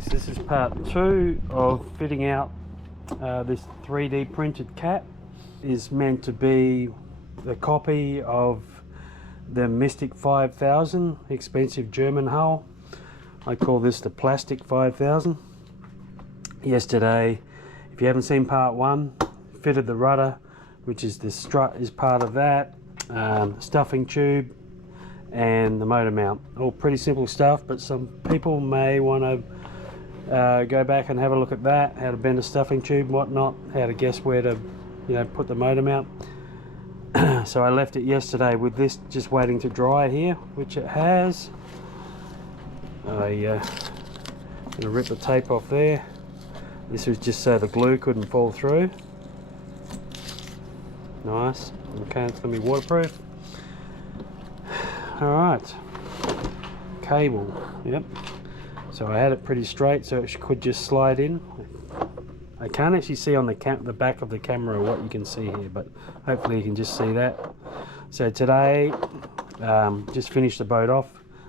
Okay, so this is part 2 of fitting out this 3D printed cat. Is meant to be the copy of the Mystic 5000, expensive German hull. I call this the plastic 5000. Yesterday, if you haven't seen part 1, fitted the rudder, which is the strut is part of that, stuffing tube and the motor mount. All pretty simple stuff, but some people may want to go back and have a look at that, how to bend a stuffing tube and whatnot, how to guess where to put the motor mount. So I left it yesterday with this just waiting to dry here, which it has. I'm going to rip the tape off there. This was just so the glue couldn't fall through. Nice. Okay, it's going to be waterproof. Alright. Cable. Yep. So I had it pretty straight so it could just slide in. I can't actually see on the back of the camera what you can see here, but hopefully you can just see that. So today, just finished the boat off.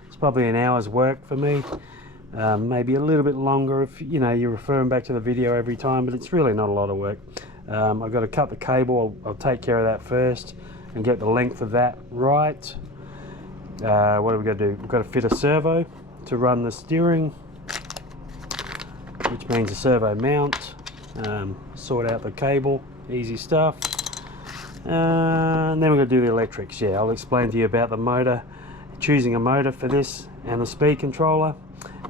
It's probably an hour's work for me, maybe a little bit longer if you're referring back to the video every time, but it's really not a lot of work. I've got to cut the cable. I'll take care of that first and get the length of that right. What are we going to do? We've got to fit a servo to run the steering, which means a servo mount. Sort out the cable, easy stuff, and then we're going to do the electrics. Yeah, I'll explain to you about the motor, choosing a motor for this and the speed controller,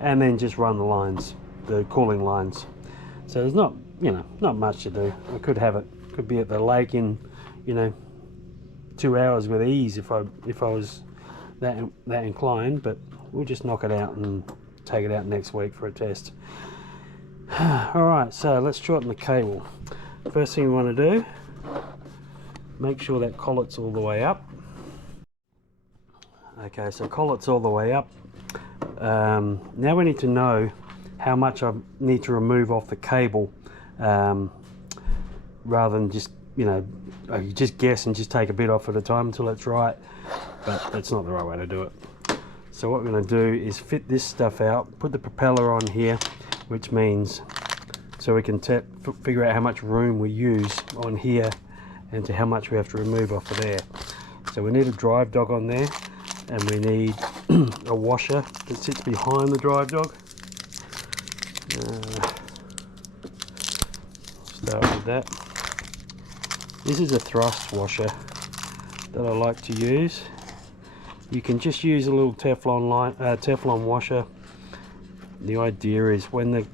and then just run the lines, the cooling lines. So there's not much to do. I could be at the lake in 2 hours with ease if I was that inclined, but we'll just knock it out and take it out next week for a test. Alright, so let's shorten the cable. First thing we want to do, make sure that collet's all the way up. Okay, so collet's all the way up. Now we need to know how much I need to remove off the cable, rather than just, you just guess and just take a bit off at a time until it's right, but that's not the right way to do it. So what we're going to do is fit this stuff out, put the propeller on here, which means so we can figure out how much room we use on here and to how much we have to remove off of there. So we need a drive dog on there, and we need a washer that sits behind the drive dog. Start with that. This is a thrust washer that I like to use. You can just use a little Teflon washer. The idea is when the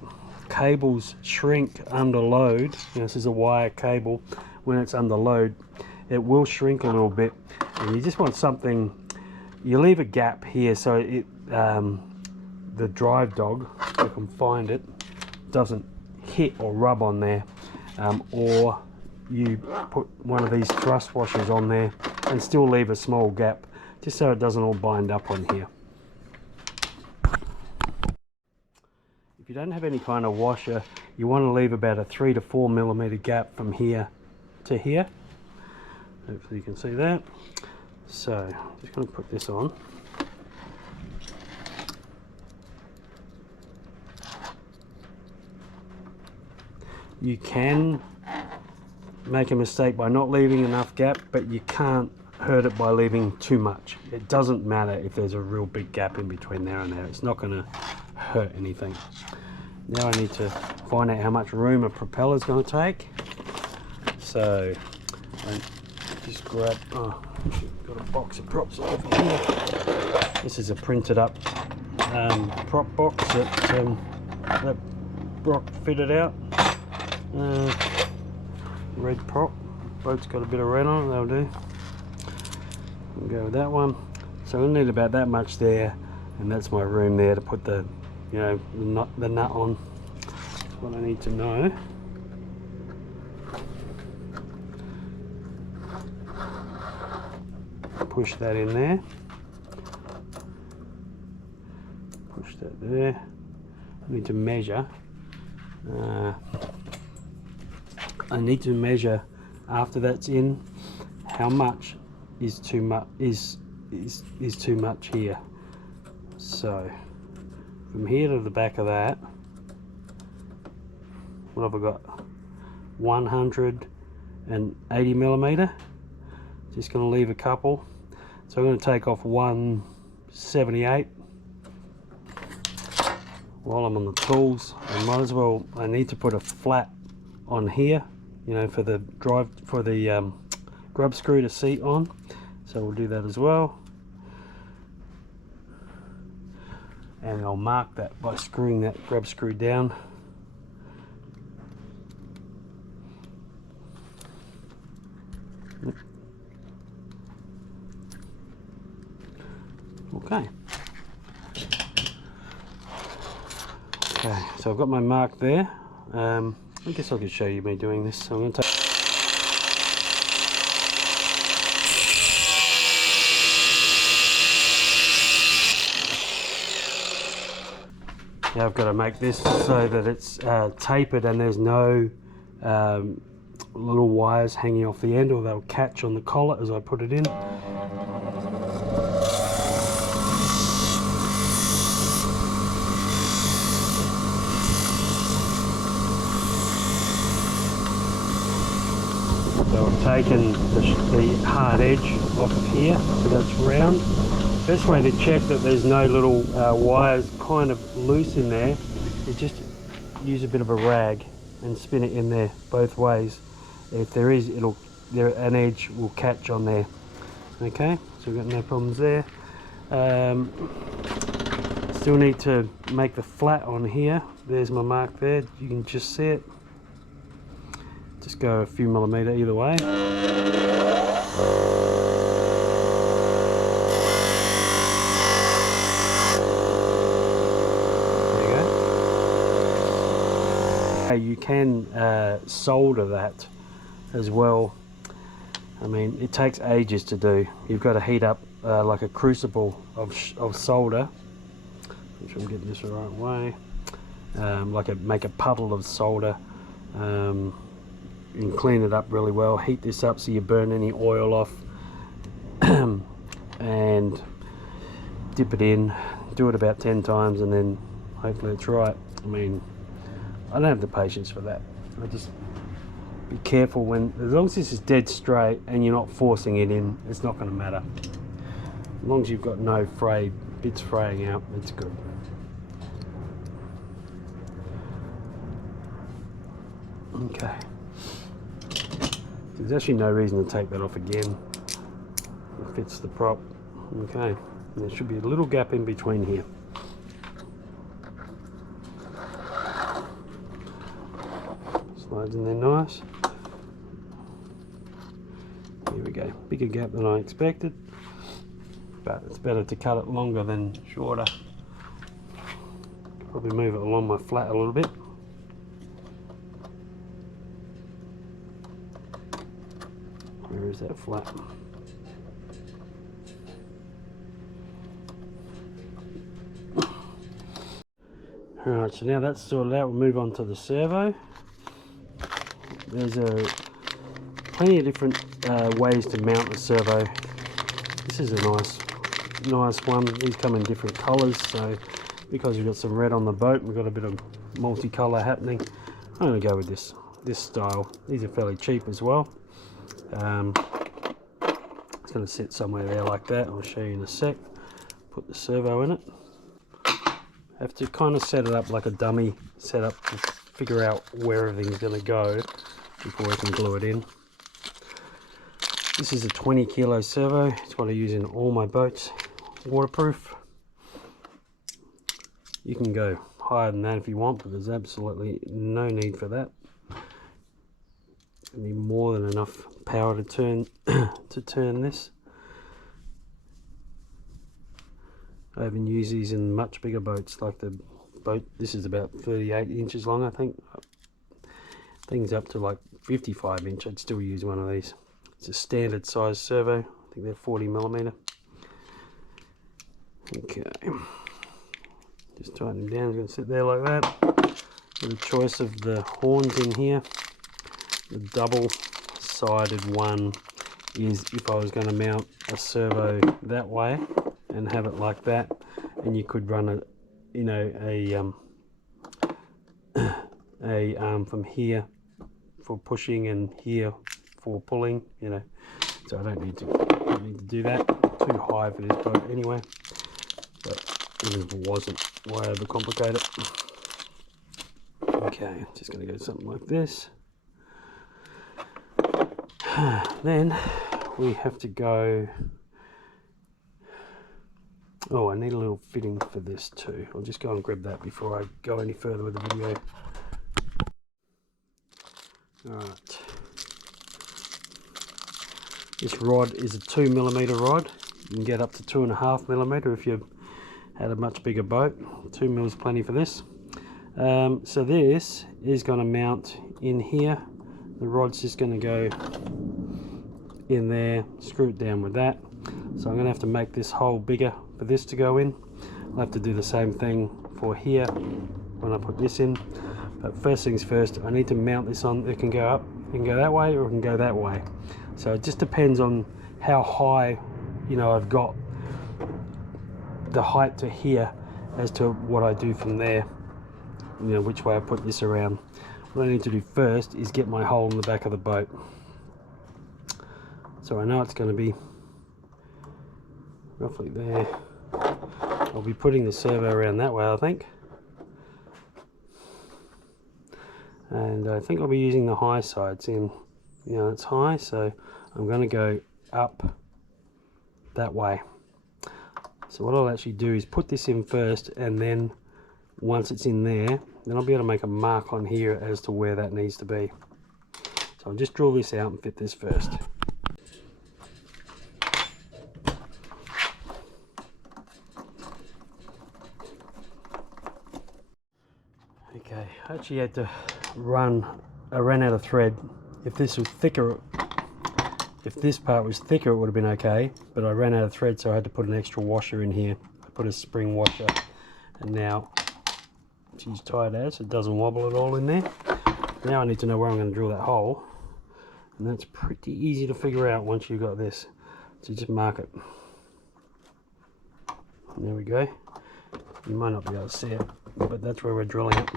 cables shrink under load, this is a wire cable, when it's under load it will shrink a little bit, and you just want something, you leave a gap here so it the drive dog, if I can find it, doesn't hit or rub on there, or you put one of these thrust washers on there and still leave a small gap just so it doesn't all bind up on here. If you don't have any kind of washer, you want to leave about a 3 to 4 millimeter gap from here to here. Hopefully you can see that. So I'm just going to put this on. You can make a mistake by not leaving enough gap, but you can't hurt it by leaving too much. It doesn't matter if there's a real big gap in between there and there. It's not going to hurt anything. Now I need to find out how much room a propeller is going to take. So I just grab, got a box of props over here. This is a printed up prop box that Brock fitted out. Red prop. Boat's got a bit of red on it, that'll do. We'll go with that one. So we'll need about that much there, and that's my room there to put the the nut on. That's what I need to know. Push that in there. Push that there. I need to measure. I need to measure after that's in how much is too much is too much here. So from here to the back of that, What have I got? 180mm. Just going to leave a couple. So I'm going to take off 178. While I'm on the tools, I might as well, I need to put a flat on here, you know, for the grub screw to seat on. So we'll do that as well. And I'll mark that by screwing that grub screw down. Okay. Okay, so I've got my mark there. I guess I could show you me doing this. So I'm going to take. Now I've got to make this so that it's tapered and there's no little wires hanging off the end, or they'll catch on the collar as I put it in. So I've taken the hard edge off of here, so that's round. Best way to check that there's no little wires kind of loose in there is just use a bit of a rag and spin it in there both ways. If there is, an edge will catch on there. Okay, so we've got no problems there. Still need to make the flat on here. There's my mark there, you can just see it. Just go a few millimeter either way. You can solder that as well. I mean, it takes ages to do. You've got to heat up like a crucible of solder. Make sure I'm getting this the right way. Make a puddle of solder and clean it up really well. Heat this up so you burn any oil off and dip it in. Do it about 10 times and then hopefully it's right. I mean, I don't have the patience for that. I just be careful when, as long as this is dead straight and you're not forcing it in, it's not going to matter. As long as you've got no bits fraying out, it's good. Okay. There's actually no reason to take that off again. It fits the prop. Okay. And there should be a little gap in between here. Slides in there nice. Here we go. Bigger gap than I expected, but it's better to cut it longer than shorter. Probably move it along my flat a little bit. Where is that flat? Alright, so now that's sorted out, we'll move on to the servo. There's plenty of different ways to mount the servo. This is a nice one. These come in different colours, so because we've got some red on the boat, we've got a bit of multicolour happening. I'm going to go with this style. These are fairly cheap as well. It's going to sit somewhere there like that. I'll show you in a sec. Put the servo in it. Have to kind of set it up like a dummy setup to figure out where everything's going to go before we can glue it in. This is a 20 kilo servo. It's what I use in all my boats. Waterproof. You can go higher than that if you want, but there's absolutely no need for that. You need more than enough power to turn this. I even use these in much bigger boats, like the boat. This is about 38 inches long, I think. Things up to like 55 inch. I'd still use one of these. It's a standard size servo. I think they're 40mm. Okay. Just tighten them down. It's going to sit there like that. The choice of the horns in here. The double-sided one is if I was going to mount a servo that way and have it like that, and you could run a a arm from here for pushing and here for pulling, you know, so I don't need to do that. Too high for this boat anyway, but even if it wasn't, why overcomplicate it? Okay, just going to go something like this. Then we have to go, oh, I need a little fitting for this too. I'll just go and grab that before I go any further with the video. Alright, this rod is a 2mm rod. You can get up to 2.5mm if you had a much bigger boat. 2mm is plenty for this. So this is going to mount in here. The rod's just going to go in there, screw it down with that. So I'm going to have to make this hole bigger for this to go in. I'll have to do the same thing for here when I put this in. But first things first, I need to mount this on. It can go up, it can go that way, or it can go that way. So it just depends on how high, you know, I've got the height to here as to what I do from there, you know, which way I put this around. What I need to do first is get my hole in the back of the boat. So I know it's going to be roughly there. I'll be putting the servo around that way, I think. And I think I'll be using the high side. See, you know, it's high, so I'm going to go up that way. So what I'll actually do is put this in first, and then once it's in there, then I'll be able to make a mark on here as to where that needs to be. So I'll just draw this out and fit this first. Okay, I actually had to I ran out of thread. If this was thicker, if this part was thicker, it would have been okay, but I ran out of thread, so I had to put an extra washer in here. I put a spring washer, and now she's tied out so it doesn't wobble at all in there. Now I need to know where I'm going to drill that hole, and that's pretty easy to figure out once you've got this. So just mark it. And there we go. You might not be able to see it, but that's where we're drilling it.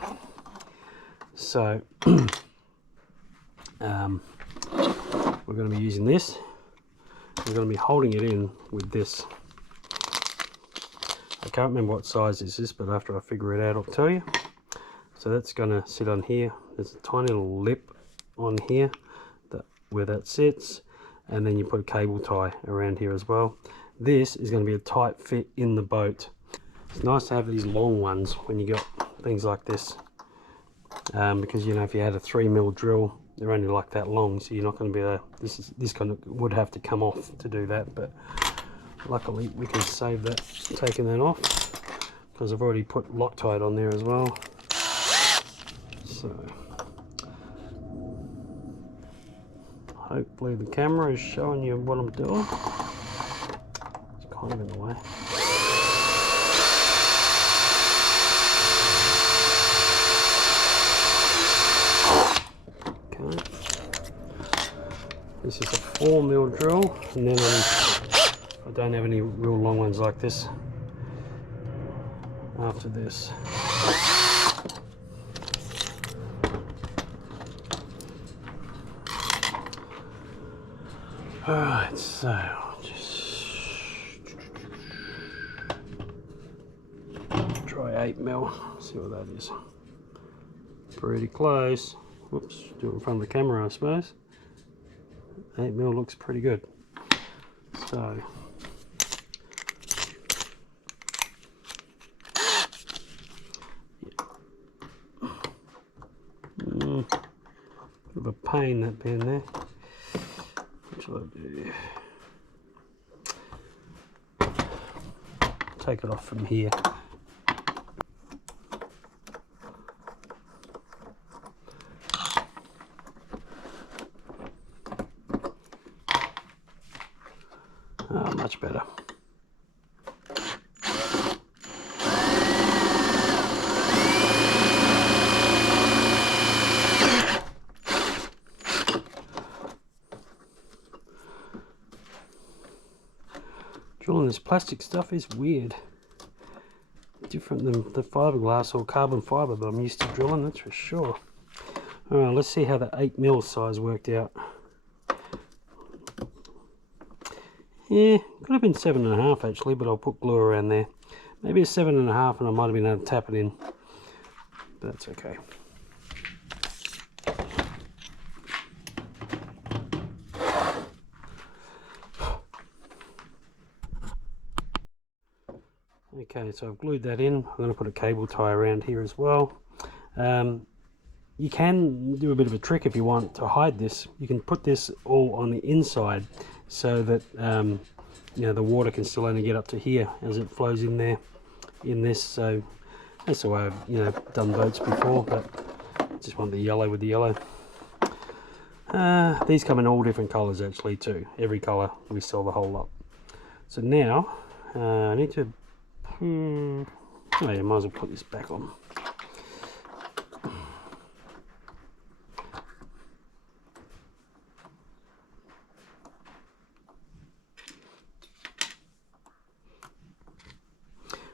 So we're going to be using this. We're going to be holding it in with this. I can't remember what size this is, but after I figure it out, I'll tell you. So that's going to sit on here. There's a tiny little lip on here where that sits, and then you put a cable tie around here as well. This is going to be a tight fit in the boat. It's nice to have these long ones when you got things like this, because, you know, if you had a 3mm drill, they're only like that long, so you're not going to be able to, this kind of would have to come off to do that, but luckily we can save that, taking that off, because I've already put Loctite on there as well. So hopefully the camera is showing you what I'm doing. It's kind of in the way. This is a 4mm drill, and then I don't have any real long ones like this after this. Alright, so just try 8mm, see what that is. Pretty close. Whoops, do it in front of the camera, I suppose. 8mm looks pretty good. So bit of a pain that being there. What shall I do? Take it off from here. Oh, much better. Drilling this plastic stuff is weird. Different than the fiberglass or carbon fiber that I'm used to drilling, that's for sure. Alright, let's see how the 8mm size worked out. Yeah, could have been 7.5 actually, but I'll put glue around there. Maybe it's 7.5 and I might have been able to tap it in. But that's okay. Okay, so I've glued that in. I'm going to put a cable tie around here as well. You can do a bit of a trick if you want to hide this. You can put this all on the inside so that you know, the water can still only get up to here as it flows in there in this. So that's the way I've, you know, done boats before, but I just want the yellow with the yellow. These come in all different colors actually too. Every color, we sell the whole lot. So now I need to oh yeah, might as well put this back on.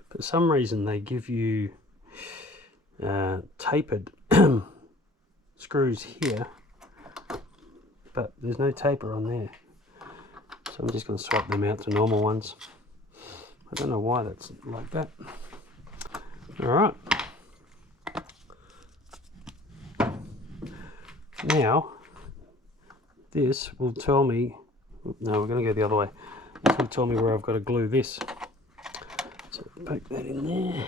For some reason they give you tapered screws here, but there's no taper on there, so I'm just going to swap them out to normal ones. I don't know why that's like that. Alright, now this will tell me, no, we're going to go the other way. This will tell me where I've got to glue this. So poke that in there.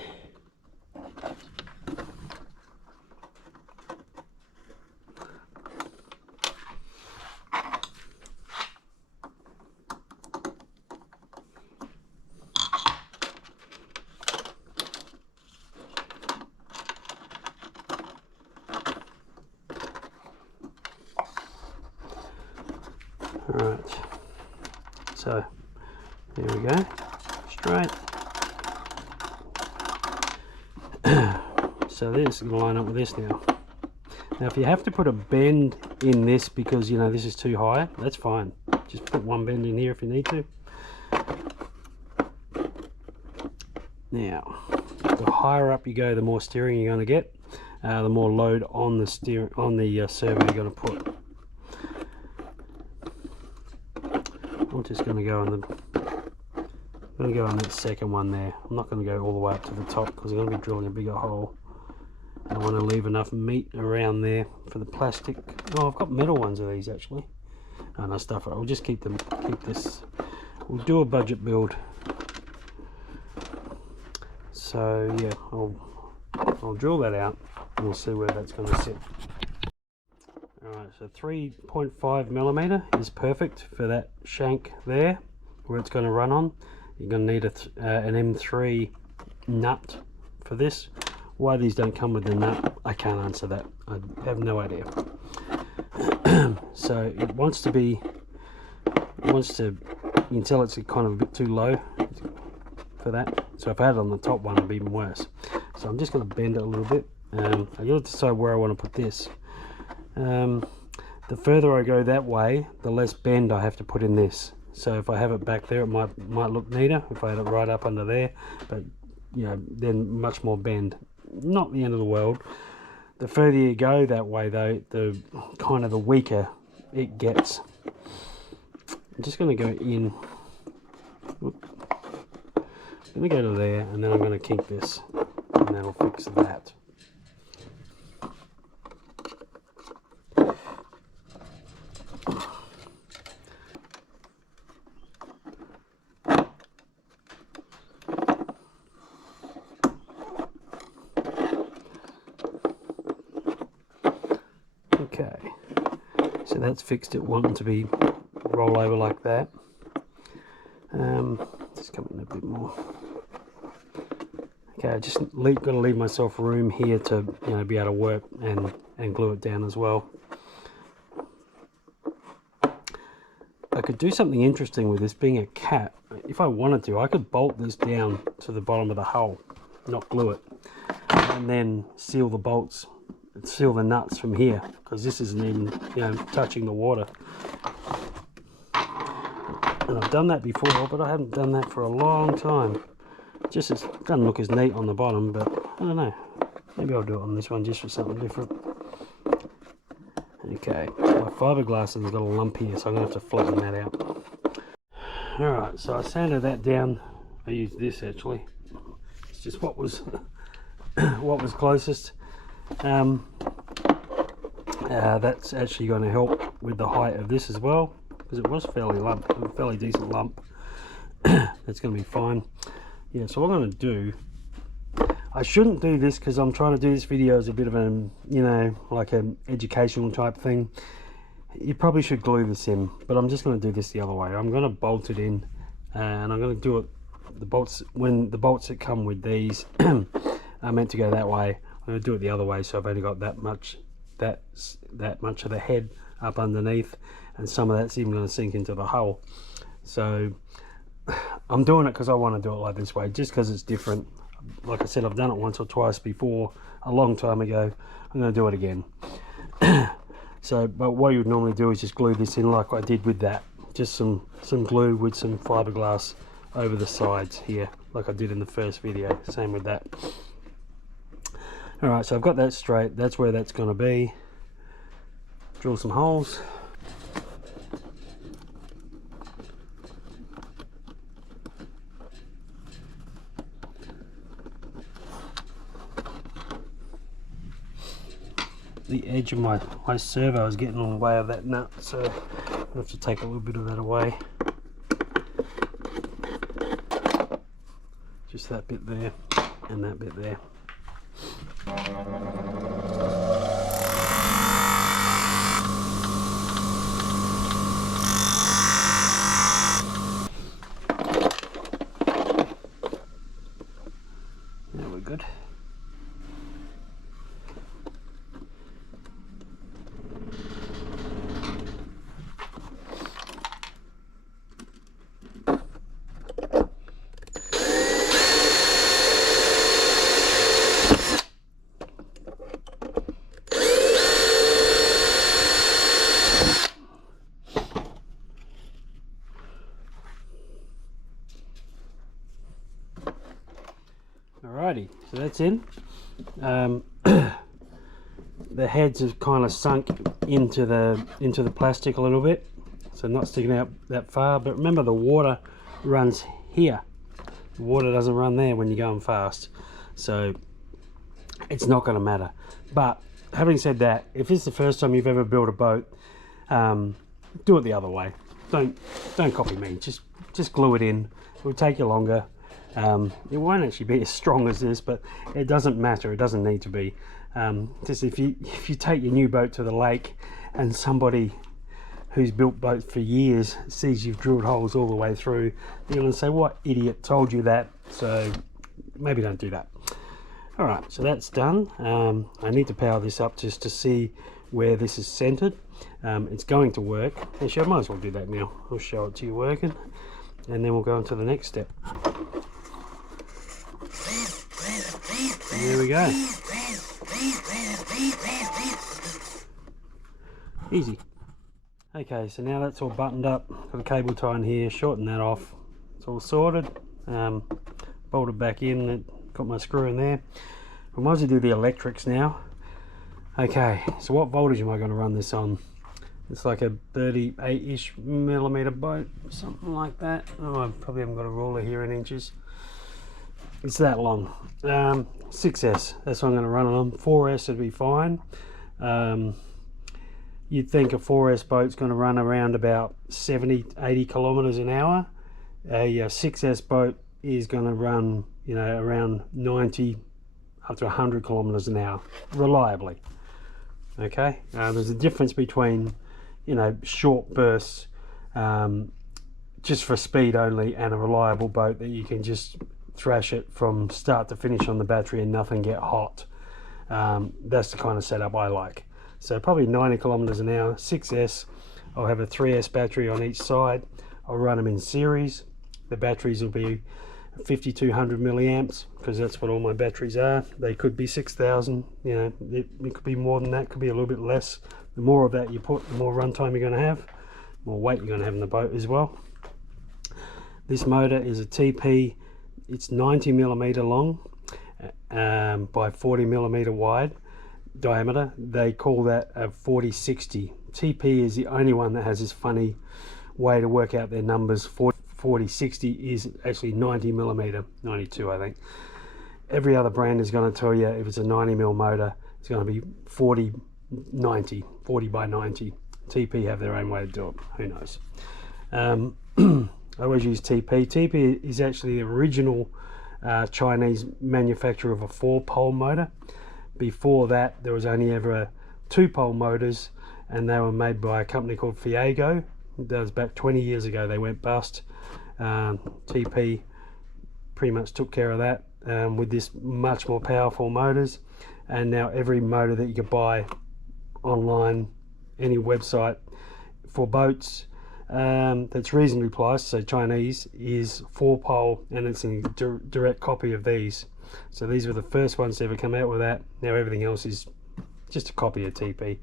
Alright, so there we go, straight. So this is going to line up with this now. Now if you have to put a bend in this because, you know, this is too high, that's fine. Just put one bend in here if you need to. Now, the higher up you go, the more steering you're going to get, the more load on the servo you're going to put. I'm just going to go on that second one there. I'm not going to go all the way up to the top because I'm going to be drilling a bigger hole. I want to leave enough meat around there for the plastic. Oh, I've got metal ones of these actually. Oh, no, stuff it. I'll just keep this. We'll do a budget build. So yeah, I'll drill that out and we'll see where that's going to sit. Alright, so 3.5mm is perfect for that shank there where it's going to run on. You're going to need an M3 nut for this. Why these don't come with the nut, I can't answer that. I have no idea. So it wants to, you can tell it's kind of a bit too low for that. So if I had it on the top one, it'd be even worse. So I'm just going to bend it a little bit. I got to decide where I want to put this. The further I go that way, the less bend I have to put in this. So if I have it back there, it might look neater if I had it right up under there, but you know, then much more bend. Not the end of the world. The further you go that way though, the kind of the weaker it gets. I'm just going to go in. I'm going to go to there, and then I'm going to kink this, and that'll fix that. Okay, so that's fixed it, wanting to be roll over like that. Just come in a bit more. Okay, I just got to leave myself room here to, you know, be able to work and glue it down as well. I could do something interesting with this being a cat. If I wanted to, I could bolt this down to the bottom of the hull, not glue it, and then seal the bolts, seal the nuts from here, because this isn't even, you know, touching the water. And I've done that before, but I haven't done that for a long time. Just it doesn't look as neat on the bottom, but I don't know. Maybe I'll do it on this one just for something different. Okay, my fiberglass has got a lump here, so I'm going to have to flatten that out. Alright, so I sanded that down. I used this actually. It's just what was what was closest. That's actually going to help with the height of this as well, because it was fairly decent lump. It's going to be fine. Yeah, so what I'm going to do, I shouldn't do this because I'm trying to do this video as a bit of an, you know, like an educational type thing. You probably should glue this in, but I'm just going to do this the other way. I'm going to bolt it in, and I'm going to do it, the bolts that come with these are meant to go that way. I'm going to do it the other way, so I've only got that much of the head up underneath, and some of that's even going to sink into the hull. So I'm doing it because I want to do it like this way, just because it's different. Like I said, I've done it once or twice before, a long time ago. I'm going to do it again. So, but what you would normally do is just glue this in like I did with that. Just some glue with some fiberglass over the sides here, like I did in the first video. Same with that. Alright, so I've got that straight. That's where that's going to be. Drill some holes. The edge of my servo is getting in the way of that nut, so I have to take a little bit of that away. Just that bit there and that bit there. There, we're good. Alrighty, so that's in. The heads have kind of sunk into the plastic a little bit, so not sticking out that far. But remember, the water runs here. The water doesn't run there when you're going fast, so it's not going to matter. But having said that, if it's the first time you've ever built a boat, do it the other way. Don't copy me. Just glue it in. It will take you longer. It won't actually be as strong as this, but it doesn't matter. It doesn't need to be. Just if you take your new boat to the lake and somebody who's built boats for years sees you've drilled holes all the way through, you're going to say, what idiot told you that? So maybe don't do that. Alright, so that's done. I need to power this up just to see where this is centered. It's going to work. Actually, I might as well do that now. I'll show it to you working, and then we'll go on to the next step. There we go. Easy. Okay, so now that's all buttoned up. Got a cable tie in here, shorten that off. It's all sorted. Bolted back in, got my screw in there. We might as well do the electrics now. Okay, so what voltage am I going to run this on? It's like a 38-ish millimeter boat, something like that. Oh, I probably haven't got a ruler here in inches. It's that long. 6S, that's what I'm going to run it on. 4S would be fine. You'd think a 4S boat's going to run around about 70-80 kilometers an hour. A 6S boat is going to run, you know, around 90 up to 100 kilometers an hour reliably. Okay, there's a difference between, you know, short bursts just for speed only, and a reliable boat that you can just thrash it from start to finish on the battery and nothing get hot. That's the kind of setup I like. So probably 90 kilometers an hour, 6S. I'll have a 3S battery on each side. I'll run them in series. The batteries will be 5200 milliamps, because that's what all my batteries are. They could be 6000, you know, it could be more than that, could be a little bit less. The more of that you put, the more runtime you're going to have, more weight you're going to have in the boat as well. This motor is a TP. It's 90 millimeter long by 40 millimeter wide diameter. They call that a 4060 TP is the only one that has this funny way to work out their numbers. 40 60 is actually 90 millimeter, 92 I think. Every other brand is going to tell you if it's a 90 mil motor, it's going to be 40 90, 40 by 90. TP have their own way to do it, who knows. I always use TP. TP is actually the original Chinese manufacturer of a 4-pole motor. Before that, there was only ever 2-pole motors, and they were made by a company called Fitout. That was back 20 years ago. They went bust. TP pretty much took care of that with this much more powerful motors, and now every motor that you could buy online, any website for boats that's reasonably priced, so Chinese, is 4-pole, and it's a direct copy of these. So these were the first ones to ever come out with that. Now everything else is just a copy of TP.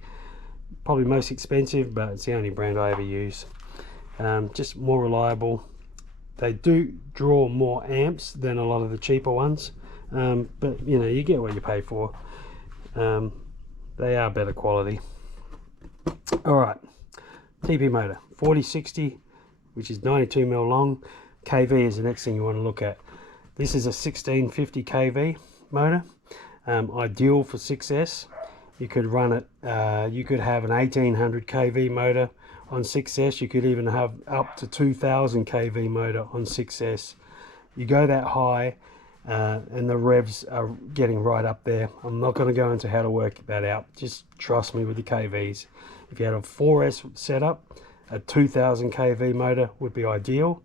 Probably most expensive, but it's the only brand I ever use. Just more reliable. They do draw more amps than a lot of the cheaper ones, but you know, you get what you pay for. They are better quality. All right, TP motor 4060, which is 92 mil long. KV is the next thing you want to look at. This is a 1650 kV motor, ideal for 6S. You could run it, you could have an 1800 kV motor on 6S. You could even have up to 2000 kV motor on 6S. You go that high and the revs are getting right up there. I'm not going to go into how to work that out, just trust me with the kVs. If you had a 4S setup, a 2000 kV motor would be ideal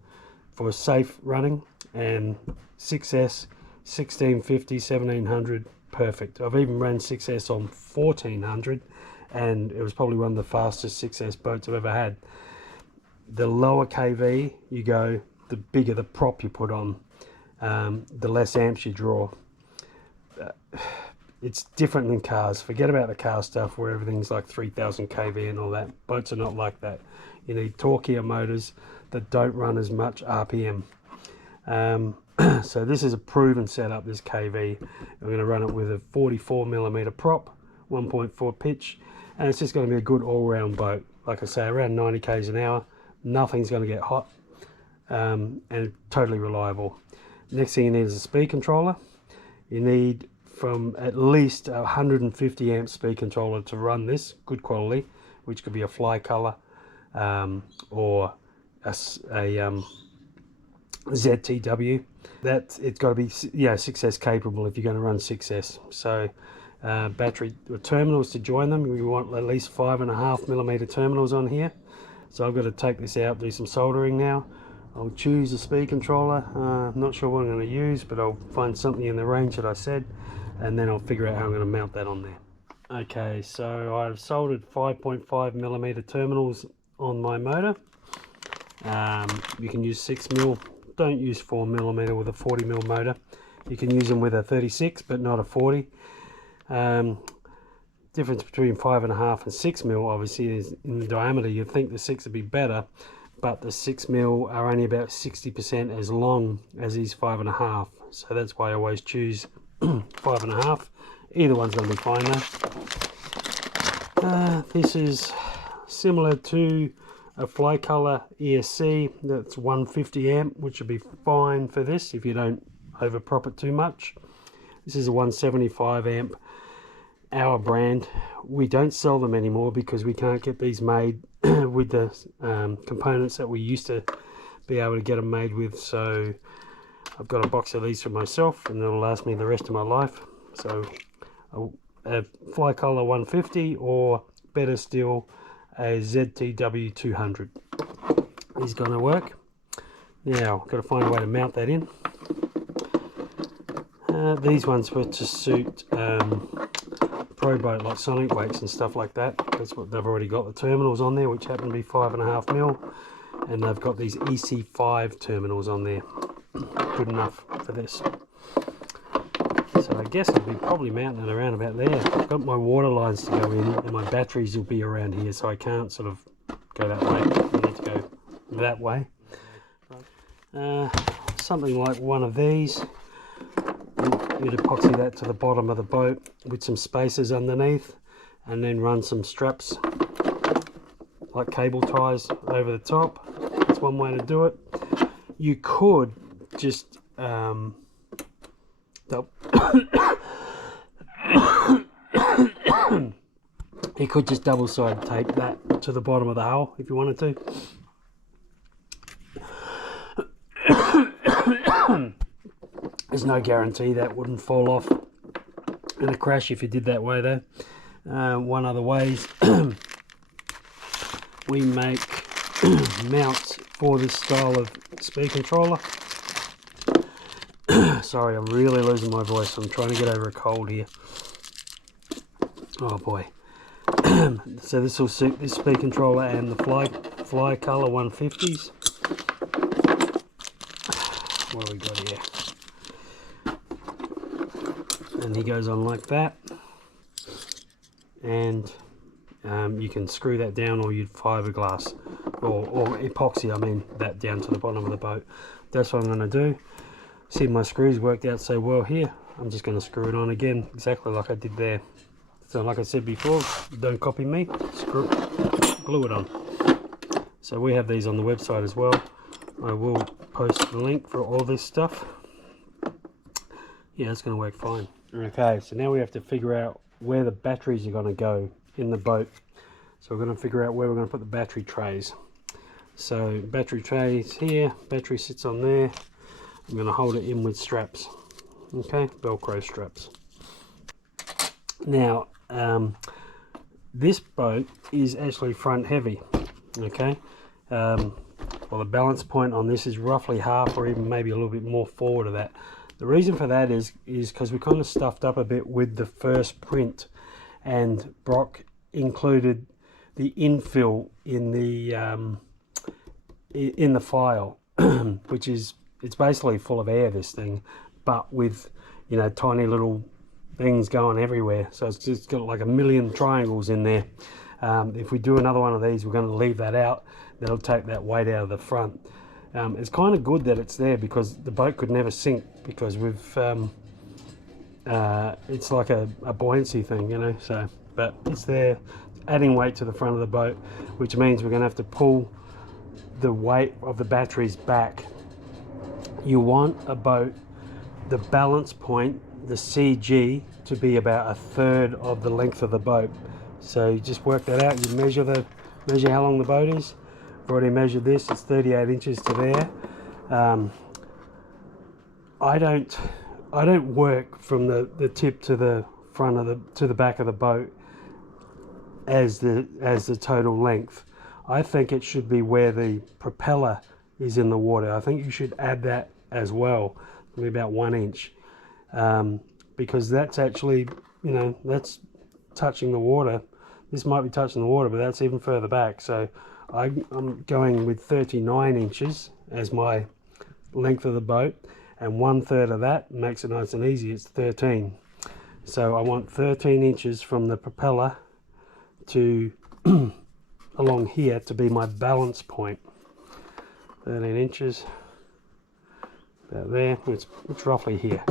for safe running, and 6S 1650 1700 perfect. I've even run 6S on 1400, and it was probably one of the fastest 6S boats I've ever had. The lower kV you go, the bigger the prop you put on, the less amps you draw. It's different than cars. Forget about the car stuff where everything's like 3000 kV and all that. Boats are not like that. You need torquier motors that don't run as much RPM. So this is a proven setup, this KV. I'm going to run it with a 44 millimeter prop, 1.4 pitch, and it's just going to be a good all-round boat. Like I say, around 90 k's an hour, nothing's going to get hot, and totally reliable. Next thing you need is a speed controller. You need from at least a 150 amp speed controller to run this, good quality, which could be a fly color or a ZTW. That it's got to be 6S capable if you're going to run 6S. So battery terminals to join them, we want at least 5.5 millimeter terminals on here. So I've got to take this out, do some soldering now. I'll choose a speed controller. Not sure what I'm going to use, but I'll find something in the range that I said, and then I'll figure out how I'm going to mount that on there. Okay, so I've soldered 5.5 millimeter terminals on my motor. You can use 6 mil. Don't use 4 millimeter with a 40 mil motor. You can use them with a 36, but not a 40. Difference between 5.5 and 6 mil obviously is in the diameter. You'd think the 6 would be better, but the 6 mil are only about 60% as long as these 5.5. So that's why I always choose 5.5. Either one's going to be fine though. This is similar to a fly color ESC. That's 150 amp, which would be fine for this if you don't over prop it too much. This is a 175 amp, our brand. We don't sell them anymore because we can't get these made with the components that we used to be able to get them made with. So I've got a box of these for myself, and it'll last me the rest of my life. So a fly color 150, or better still, a ZTW 200 is going to work. Now, got to find a way to mount that in. These ones were to suit pro boat like Sonic weights and stuff like that. That's what they've already got, the terminals on there, which happen to be 5.5 mil, and they've got these EC5 terminals on there. Good enough for this. So I guess I'll be probably mounting it around about there. I've got my water lines to go in, and my batteries will be around here, so I can't sort of go that way. I need to go that way. Something like one of these. You'd epoxy that to the bottom of the boat with some spacers underneath, and then run some straps like cable ties over the top. That's one way to do it. You could just you could just double side tape that to the bottom of the hull if you wanted to. There's no guarantee that wouldn't fall off in a crash if you did that way though. One other way is we make mounts for this style of speed controller. Sorry, I'm really losing my voice. I'm trying to get over a cold here. Oh boy. So this will suit this speed controller and the fly color 150s. What do we got here? And he goes on like that, and you can screw that down, or you'd fiberglass or epoxy, I mean, that down to the bottom of the boat. That's what I'm going to do. See, my screws worked out so well here. I'm just going to screw it on again, exactly like I did there. So like I said before, don't copy me, glue it on. So we have these on the website as well. I will post the link for all this stuff. Yeah, it's going to work fine. Okay, so now we have to figure out where the batteries are going to go in the boat. So we're going to figure out where we're going to put the battery trays. So battery trays here, battery sits on there. I'm going to hold it in with straps. Okay, Velcro straps. Now, this boat is actually front heavy. Okay, well, the balance point on this is roughly half or even maybe a little bit more forward of that. The reason for that is because we kind of stuffed up a bit with the first print, and Brock included the infill in the file, which is, it's basically full of air, this thing, but with, you know, tiny little things going everywhere. So it's just got like a million triangles in there. If we do another one of these, we're going to leave that out. That'll take that weight out of the front. It's kind of good that it's there, because the boat could never sink, because we've it's like a buoyancy thing, you know. So, but it's there, adding weight to the front of the boat, which means we're going to have to pull the weight of the batteries back. You want a boat, the balance point, the CG, to be about 1/3 of the length of the boat. So you just work that out. You measure how long the boat is. I've already measured this. It's 38 inches to there. I don't work from the tip to the front of the back of the boat as the total length. I think it should be where the propeller is in the water. I think you should add that as well, maybe about 1 inch, because that's actually, you know, that's touching the water. This might be touching the water, but that's even further back. So I'm going with 39 inches as my length of the boat, and 1/3 of that makes it nice and easy. It's 13. So I want 13 inches from the propeller to along here to be my balance point. 13 inches, about there. It's roughly here.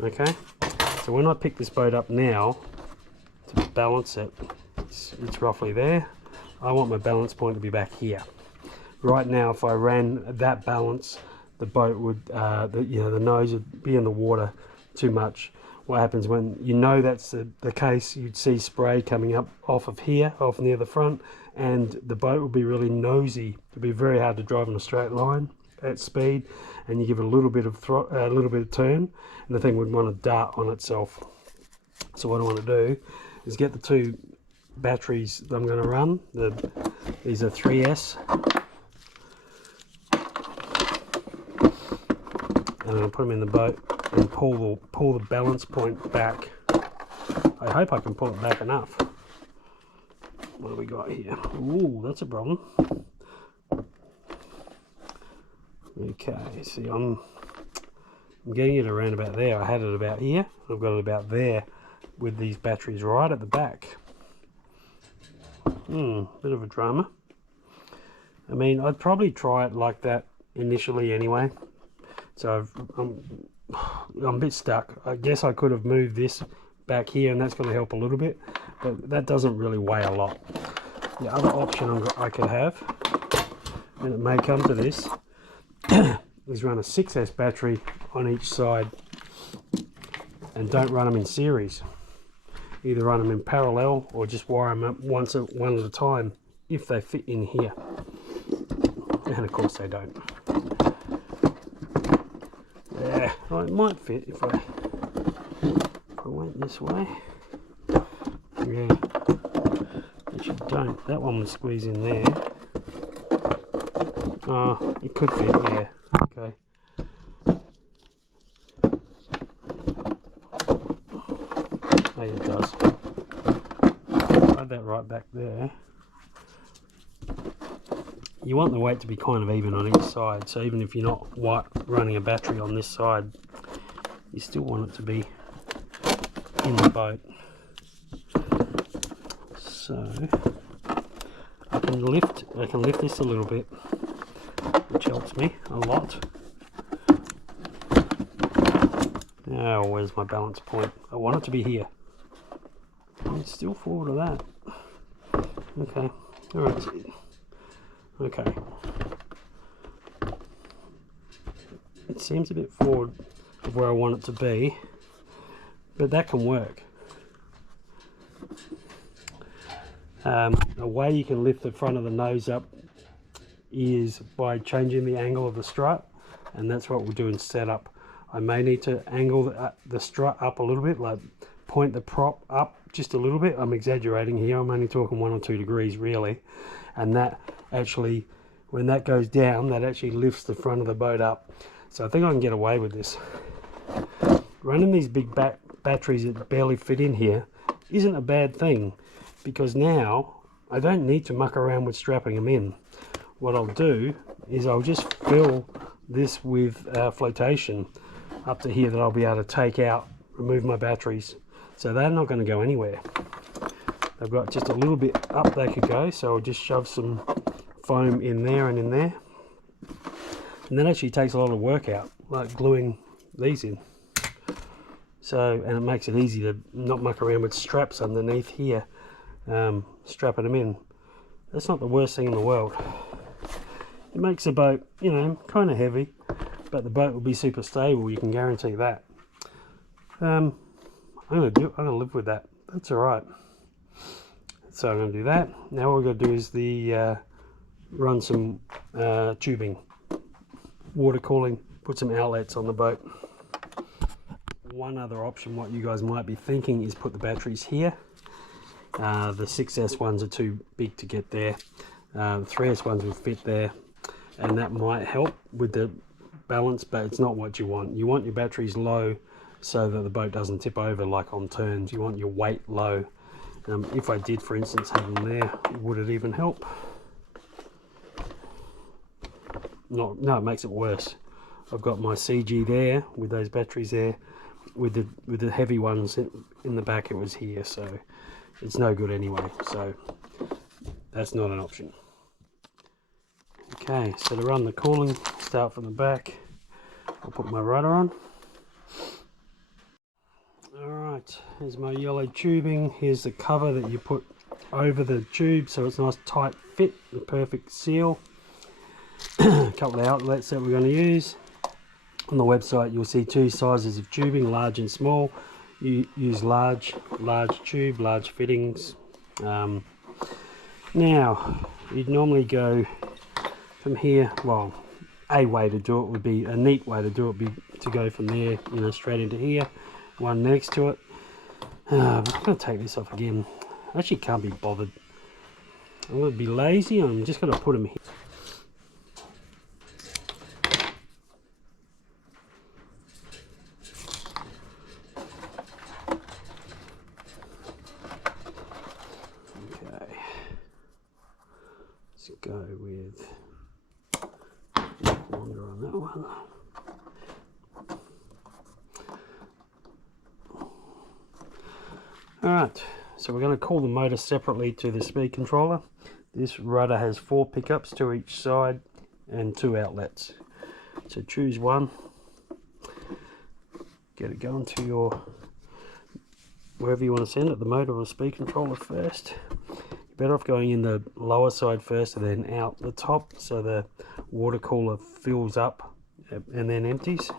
Okay, so when I pick this boat up now to balance it, it's roughly there. I want my balance point to be back here. Right now, if I ran that balance, the boat would, the nose would be in the water too much. What happens when you know that's the case, you'd see spray coming up off of here, off near the front, and the boat would be really nosy. It'd be very hard to drive in a straight line at speed, and you give it a little bit of turn, and the thing would want to dart on itself. So what I want to do is get the two batteries that I'm going to run. These are 3S, and I'm going to put them in the boat and pull the balance point back. I hope I can pull it back enough. What do we got here? Ooh, that's a problem. Okay, see, I'm getting it around about there. I had it about here. I've got it about there with these batteries right at the back. Bit of a drama. I mean, I'd probably try it like that initially anyway. So I'm a bit stuck. I guess I could have moved this back here, and that's going to help a little bit, but that doesn't really weigh a lot. The other option I could have, and it may come to this, is run a 6S battery on each side and don't run them in series. Either run them in parallel or just wire them up one at a time if they fit in here. And of course they don't. Yeah, well, it might fit if I went this way. Yeah, actually don't. That one would squeeze in there. Oh, it could fit, yeah. Okay. Oh, it does. Add that right back there. You want the weight to be kind of even on each side, so even if you're not running a battery on this side, you still want it to be in the boat. So I can lift this a little bit, which helps me a lot. Now, where's my balance point? I want it to be here. It's still forward of that. Okay, all right. Okay. It seems a bit forward of where I want it to be, but that can work. A way you can lift the front of the nose up is by changing the angle of the strut, and that's what we'll do in setup. I may need to angle the strut up a little bit, like point the prop up just a little bit. I'm exaggerating here, I'm only talking 1 or 2 degrees really, and that actually, when that goes down, that actually lifts the front of the boat up. So I think I can get away with this. Running these big batteries that barely fit in here isn't a bad thing, because now I don't need to muck around with strapping them in. What I'll do is I'll just fill this with flotation up to here that I'll be able to take out, remove my batteries, so they're not going to go anywhere. They've got just a little bit up they could go, so I'll just shove some foam in there and in there, and that actually takes a lot of work out, like gluing these in. So, and it makes it easy to not muck around with straps underneath here, strapping them in. That's not the worst thing in the world. It makes the boat, you know, kind of heavy, but the boat will be super stable, you can guarantee that. I'm gonna live with that. That's all right. So I'm gonna do that. Now what we're gonna do is run some tubing, water cooling, put some outlets on the boat. One other option, what you guys might be thinking, is put the batteries here. The 6S ones are too big to get there. The 3S ones will fit there, and that might help with the balance, but it's not what you want. You want your batteries low so that the boat doesn't tip over like on turns. You want your weight low. If I did, for instance, have them there, would it even help? No, it makes it worse. I've got my CG there with those batteries there. With the heavy ones in the back, it was here, so it's no good anyway. So that's not an option. Okay, so to run the cooling, start from the back. I'll put my rudder on. Alright, here's my yellow tubing. Here's the cover that you put over the tube so it's a nice tight fit, the perfect seal. A couple of outlets that we're going to use. On the website you'll see 2 sizes of tubing, large and small. You use large tube, large fittings. Now you'd normally go from here. Well, a way to do it would be, a neat way to do it would be to go from there, you know, straight into here, one next to it. I'm going to take this off again. I actually can't be bothered. I'm going to be lazy. I'm just going to put them here. Okay, let's go with longer on that one. Alright, so we're going to call the motor separately to the speed controller. This rudder has 4 pickups, 2 each side and 2 outlets. So choose one, get it going to your, wherever you want to send it, the motor or the speed controller first. better off going in the lower side first and then out the top, so the water cooler fills up and then empties.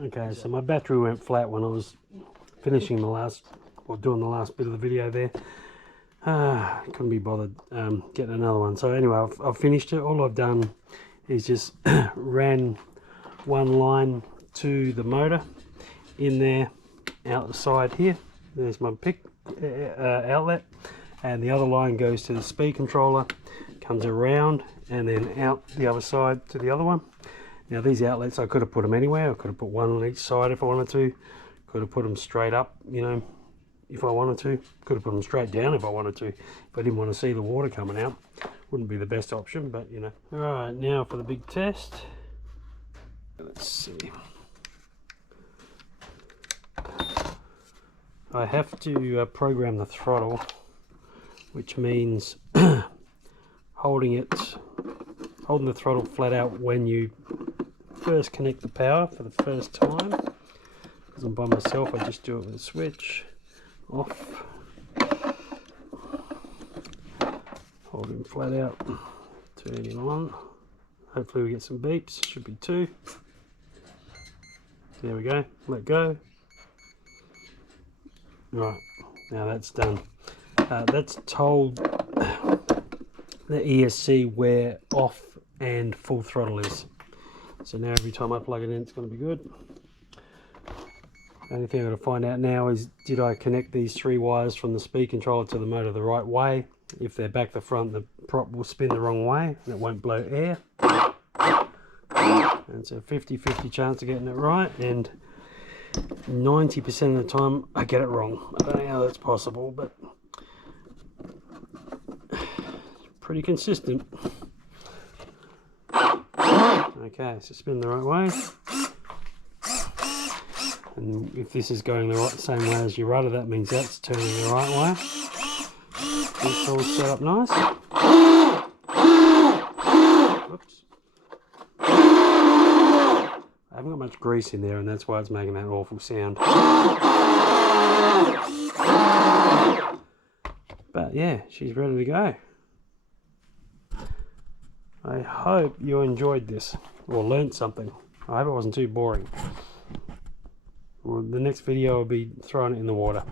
Okay, so my battery went flat when I was finishing the last, or doing the last bit of the video there. Couldn't be bothered getting another one. So anyway, I've finished it. All I've done is just ran one line to the motor in there, out the side here. There's my pick outlet, and the other line goes to the speed controller, comes around and then out the other side to the other one. Now these outlets, I could have put them anywhere. I could have put one on each side if I wanted to. Could have put them straight up, you know, if I wanted to. Could have put them straight down if I wanted to. If I didn't want to see the water coming out. Wouldn't be the best option, but you know. Alright, now for the big test. Let's see. I have to program the throttle, which means holding the throttle flat out when you first connect the power for the first time. Because I'm by myself, I just do it with a switch. Off. Hold him flat out. Turn him on. Hopefully we get some beeps. Should be 2. There we go. Let go. Right, now that's done. That's told the ESC where off and full throttle is. So now every time I plug it in, it's going to be good. The only thing I've got to find out now is, did I connect these 3 wires from the speed controller to the motor the right way? If they're back to front, the prop will spin the wrong way and it won't blow air. And it's a 50-50 chance of getting it right, and 90% of the time I get it wrong. I don't know how that's possible, but pretty consistent. Okay, so spin the right way. And if this is going the same way as your rudder, that means that's turning the right way. It's all set up nice. Whoops. I haven't got much grease in there, and that's why it's making that awful sound. But yeah, she's ready to go. I hope you enjoyed this, or learned something. I hope it wasn't too boring. Well, the next video will be throwing it in the water.